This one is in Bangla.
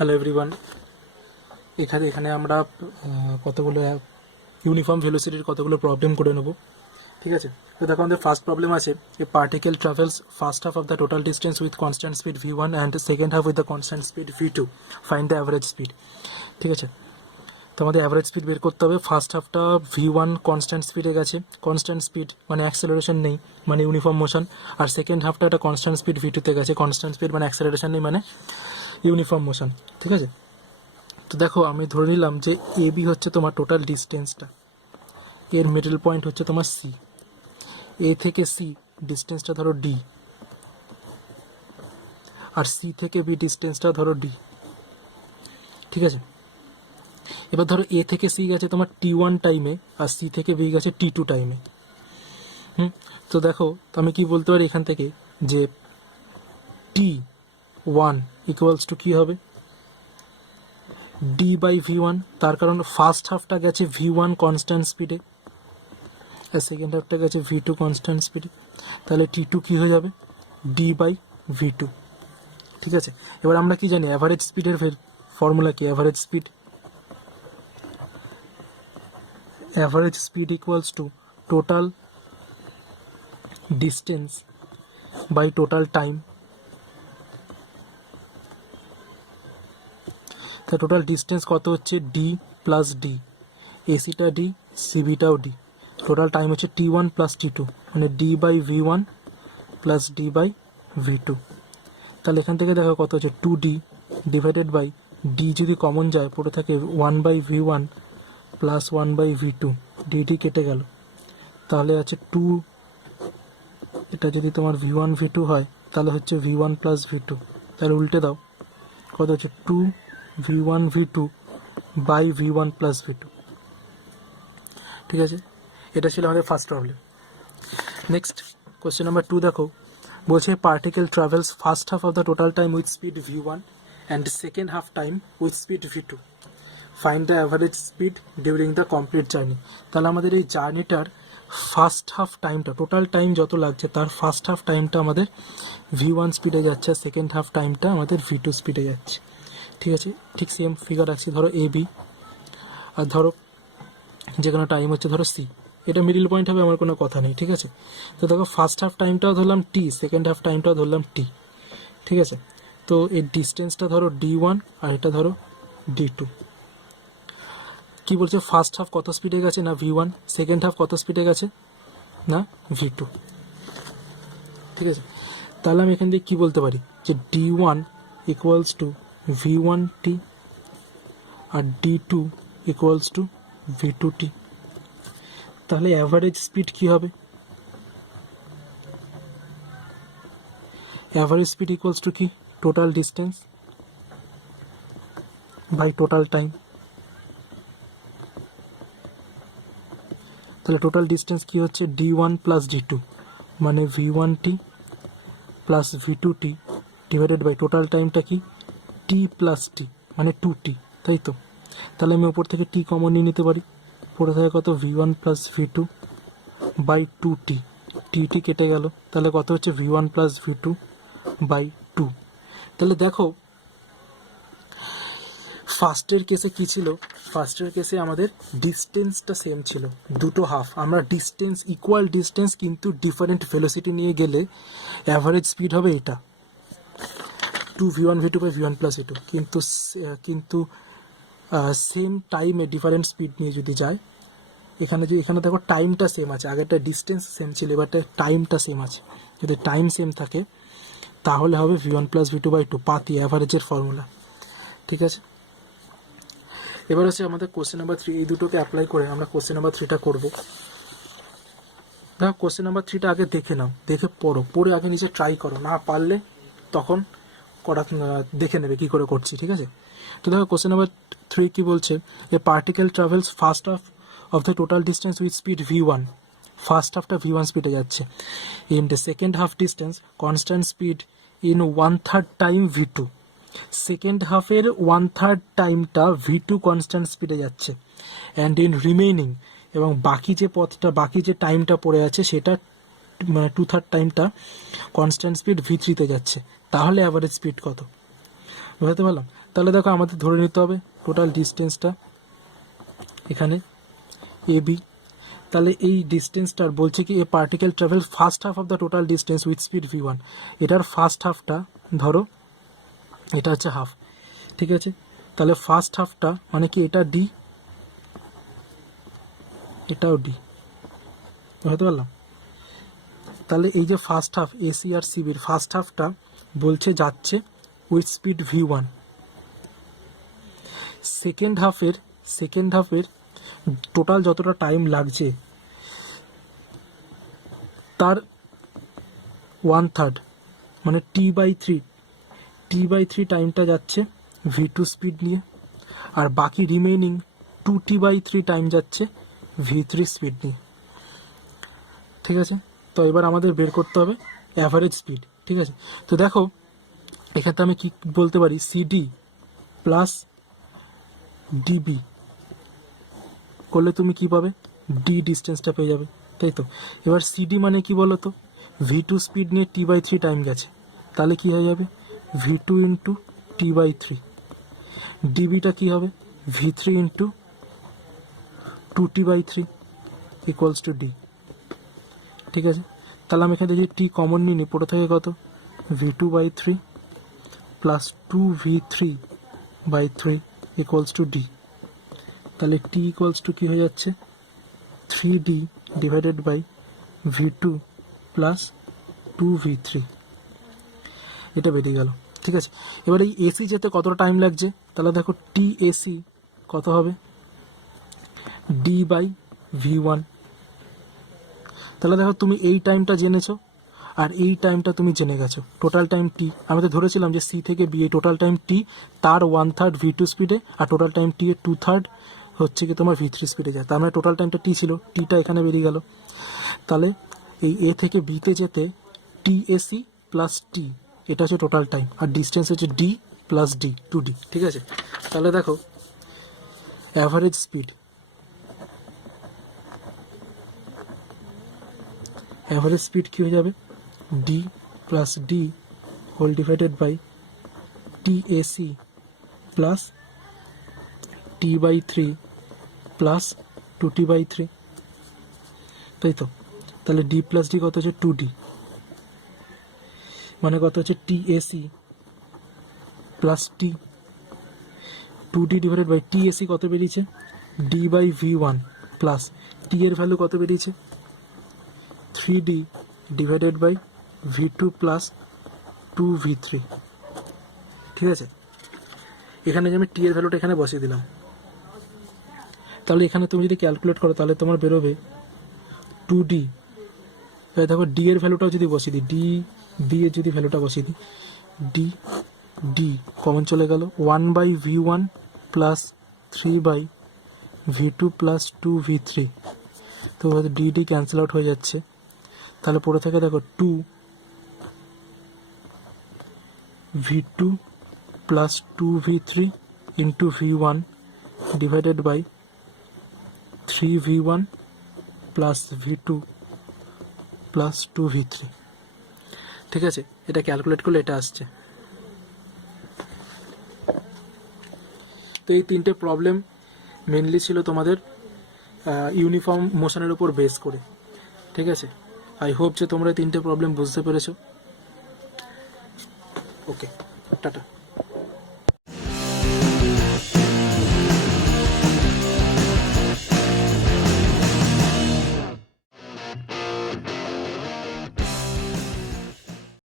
হ্যালো এভরিওয়ান, এখানে আমরা কতগুলো ইউনিফর্ম ভেলোসিটির কতগুলো প্রবলেম করে নেব। ঠিক আছে, তো দেখো আমাদের ফার্স্ট প্রবলেম আছে, a particle travels first half of the total distance with constant speed v1 and second half with the constant speed v2, find the average speed. ঠিক আছে, তো আমাদের অ্যাভারেজ স্পিড বের করতে হবে। ফার্স্ট হাফটা v1 কনস্ট্যান্ট স্পিডে গেছে, কনস্ট্যান্ট স্পিড মানে অ্যাক্সেলারেশন নেই, মানে ইউনিফর্ম মোশন। আর সেকেন্ড হাফটা একটা কনস্ট্যান্ট স্পিড v2তে গেছে, কনস্ট্যান্ট স্পিড মানে অ্যাক্সেলারেশন নেই, মানে ইউনিফর্ম মোশন। ঠিক আছে, তো দেখো আমি ধরে নিলাম যে এ বি হচ্ছে তোমার টোটাল ডিস্টেন্সটা, এর মিডল পয়েন্ট হচ্ছে তোমার সি, এ থেকে সি ডিস্টেন্সটা ধরো ডি, আর সি থেকে বি ডিস্টেন্সটা ধরো ডি। ঠিক আছে, এবার ধরো এ থেকে সি গেছে তোমার t1 টাইমে, আর সি থেকে বি গেছে t2 টাইমে। তো দেখো, তো আমি কি বলতে পারি এখান থেকে যে t1 ইকুয়ালস টু কী হবে, ডি বাই v1, তার কারণ ফার্স্ট হাফটা গেছে v1 কনস্ট্যান্ট স্পিডে আর সেকেন্ড হাফটা গেছে v2 কনস্ট্যান্ট স্পিডে, তাহলে t2 কী হয়ে যাবে, ডি বাই v2। ঠিক আছে, এবার আমরা কি জানি অ্যাভারেজ স্পিডের ফর্মুলা কি, average speed equals to total distance by total time. তা টোটাল ডিস্টেন্স কত হচ্ছে, ডি প্লাস ডি, এসিটা ডি, সিবিটাও ডি, টোটাল টাইম হচ্ছে t1 প্লাস t2, মানে d by v1 plus d by v2। তাহলে এখান থেকে দেখো কত হচ্ছে, 2d ডিভাইডেড বাই ডি, যদি কমন যায় পড়ে থাকে 1 by v1 plus 1 by v2, DT কেটে গেল, তাহলে আছে 2, এটা যদি তোমার v1 v2 হয় তাহলে হচ্ছে v1 প্লাস v2, তাহলে উল্টে দাও, কত হচ্ছে 2 v1 v2 by v1 plus v2। ঠিক আছে, এটা ছিল আমাদের first problem. Next question number 2 দেখো, বলছে particle travels first half of the total time with speed v1 and second half time with speed v2, find the average speed during the complete journey. তাহলে আমাদের এই জার্নিটার ফার্স্ট হাফ টাইমটা, টোটাল টাইম যত লাগছে তার ফার্স্ট হাফ টাইমটা আমাদের v1 স্পিডে যাচ্ছে, আর সেকেন্ড হাফ টাইমটা আমাদের v2 স্পিডে যাচ্ছে। ঠিক আছে, ঠিক সেম ফিগার রাখছি, ধরো এ বি, আর ধরো যে কোনো টাইম হচ্ছে ধরো সি, এটা মিডিল পয়েন্ট হবে, আমার কোনো কথা নেই। ঠিক আছে, তো দেখো ফার্স্ট হাফ টাইমটাও ধরলাম টি, সেকেন্ড হাফ টাইমটাও ধরলাম টি। ঠিক আছে, তো এই ডিস্টেন্সটা ধরো d1 আর এটা ধরো d2। কি বলছে, ফার্স্ট হাফ কত স্পিডে গেছে না v1, সেকেন্ড হাফ কত স্পিডে গেছে না v2। ঠিক আছে, তাহলে আমি এখান থেকে কী বলতে পারি যে d1 ইকুয়ালস টু v1t আর d2 ইকুয়ালস টু v2t। তাহলে অ্যাভারেজ স্পিড কী হবে, অ্যাভারেজ স্পিড ইকুয়ালস টু কি, total distance by total time. তাহলে টোটাল ডিস্টেন্স কি হচ্ছে, d1 প্লাস d2, মানে v1t plus v2t divided by total টাইমটা কি, t প্লাস t, মানে 2t, তাই তো। তাহলে আমি ওপর থেকে t কমন নিয়ে নিতে পারি, পড়ে থাকে কত, v1 plus v2 by 2t, টি কেটে গেল, তাহলে কত হচ্ছে v1 প্লাস v2 বাই 2। তাহলে দেখো ফার্স্টের কেসে কি ছিল, ফার্স্টের কেসে আমাদের ডিস্টেন্সটা সেম ছিল, দুটো হাফ, আমরা ডিস্টেন্স ইকুয়াল ডিস্টেন্স কিন্তু ডিফারেন্ট ভেলোসিটি নিয়ে গেলে অ্যাভারেজ স্পিড হবে এটা 2v1 v2 by v1 plus v2, কিন্তু সেম টাইমে ডিফারেন্ট স্পিড নিয়ে যদি যায়, এখানে দেখো টাইমটা সেম আছে, আগেরটা ডিস্টেন্স সেম ছিল, এবারটা টাইমটা সেম আছে, যদি টাইম সেম থাকে তাহলে হবে v1 প্লাস v2 বাই 2, পাতি অ্যাভারেজের ফর্মুলা। ঠিক আছে, এবার হচ্ছে আমাদের কোশ্চেন নাম্বার 3, এই দুটোকে অ্যাপ্লাই করে আমরা কোশ্চেন নাম্বার 3টা করবো। দেখো কোশ্চেন নাম্বার 3টা আগে দেখে নাও, দেখে পড়ে আগে নিজে ট্রাই করো, না পারলে তখন দেখে নেবে কী করে করছি। ঠিক আছে, তো দেখো কোশ্চেন নাম্বার 3 কি বলছে, a particle travels first half of the total distance with speed v1, first হাফটা v1 স্পিডে যাচ্ছে, in the second half distance constant speed in 1/3 time v2, second হাফের 1/3 টাইমটা v2 কনস্ট্যান্ট স্পিডে যাচ্ছে, অ্যান্ড ইন রিমেইনিং, এবং বাকি যে পথটা, বাকি যে টাইমটা পড়ে আছে সেটা মানে 2/3 টাইমটা কনস্ট্যান্ট স্পিড v3তে যাচ্ছে, তাহলে অ্যাভারেজ স্পিড কত, বুঝতে পারলাম। তাহলে দেখো আমাদের ধরে নিতে হবে টোটাল ডিস্টেন্সটা এখানে এ বি। তাহলে এই ডিস্টেন্সটার বলছে কি a particle travel first half of the total distance with speed v1। এটার ফার্স্ট হাফটা ধরো এটা হচ্ছে হাফ, ঠিক আছে। তাহলে ফার্স্ট হাফটা মানে কি এটা ডি, এটাও ডি, বুঝতে পারলাম। তাহলে এই যে ফার্স্ট হাফ এসি আর সিবির ফার্স্ট হাফটা বলছে যাচ্ছে উইথ স্পিড v1। সেকেন্ড হাফের টোটাল যতটা টাইম লাগছে তার 1/3 মানে t/3 টাইমটা যাচ্ছে v2 স্পিড নিয়ে, আর বাকি রিমেইনিং 2t/3 টাইম যাচ্ছে v3 স্পিড নিয়ে, ঠিক আছে। তো এবার আমাদের বের করতে হবে অ্যাভারেজ স্পিড, ঠিক আছে। তো দেখো এখানে আমি কি বলতে পারি, সিডি প্লাস ডিবি করলে তুমি কি পাবে, ডি ডিস্টেন্সটা পেয়ে যাবে, তাই তো। এবার সিডি মানে কি বলো তো, v2 স্পিড নিয়ে t/3 টাইম গেছে, তাহলে কি হয়ে যাবে v2 ইন্টু t/3। ডিবিটা কি হবে v3 into 2t/3 equals to D, ঠিক আছে। তাহলে আমি এখানে যদি টি কমন নিই পড়ে থাকে কত, v2/3 plus 2v3/3 equals to D. তাহলে টি ইকুয়ালস টু কি হয়ে যাচ্ছে 3d divided by v2 plus 2v3, এটা বেরিয়ে গেল, ঠিক আছে। এবার এই এসি যেতে কতটা টাইম লাগছে, তাহলে দেখো টি এসি কত হবে d/v1। তাহলে দেখো তুমি এই টাইমটা জেনেছো আর এই টাইমটা তুমি জেনে গেছো, টোটাল টাইম টি। আমি তো ধরেছিলাম যে সি থেকে বি এই টোটাল টাইম টি, তার 1/3 v2 স্পিডে আর টোটাল টাইম টি এর 2/3 হচ্ছে কি তোমার v3 স্পিডে যায়। তার মানে টোটাল টাইমটা টি ছিল, টিটা এখানে বেরিয়ে গেল। তাহলে এই এ থেকে বিতে যেতে টি এসি প্লাস টি, এটা হচ্ছে টোটাল টাইম, আর ডিস্টেন্স হচ্ছে ডি প্লাস ডি 2d, ঠিক আছে। তাহলে দেখো অ্যাভারেজ স্পিড কি হয়ে যাবে d plus d whole divided by T AC plus t/3 plus 2t/3, তাই তো। তাহলে ডি প্লাস ডি কত হচ্ছে 2d, মানে কত হচ্ছে T AC plus T 2d divided by T AC কত বেরিয়েছে d/v1 প্লাস টি এর ভ্যালু কত বেরিয়েছে 3d divided by v2 plus 2v3, ঠিক আছে। এখানে যে আমি টি এর ভ্যালুটা এখানে বসিয়ে দিলাম, তাহলে এখানে তুমি যদি ক্যালকুলেট করো তাহলে তোমার বেরোবে 2d। এবার দেখো ডি এর ভ্যালুটাও যদি বসিয়ে দিই, বি এর যদি ভ্যালুটা বসিয়ে দিই, ডি কমন চলে গেল 1/v1 plus 3/v2 plus 2v3, তো ডি ক্যান্সেল আউট হয়ে যাচ্ছে। তাহলে পড়ে থাকে দেখো 2v2 plus 2v3 into v1 divided by 3v1 plus v2 plus 2v3, ঠিক আছে। এটা ক্যালকুলেট করলে এটা আসছে। তো এই তিনটে প্রবলেম মেনলি ছিল তোমাদের ইউনিফর্ম মোশনের উপর বেস করে, ঠিক আছে। আই হোপ যে তোমরা তিনটে প্রবলেম বুঝতে পেরেছো। ওকে, টাটা।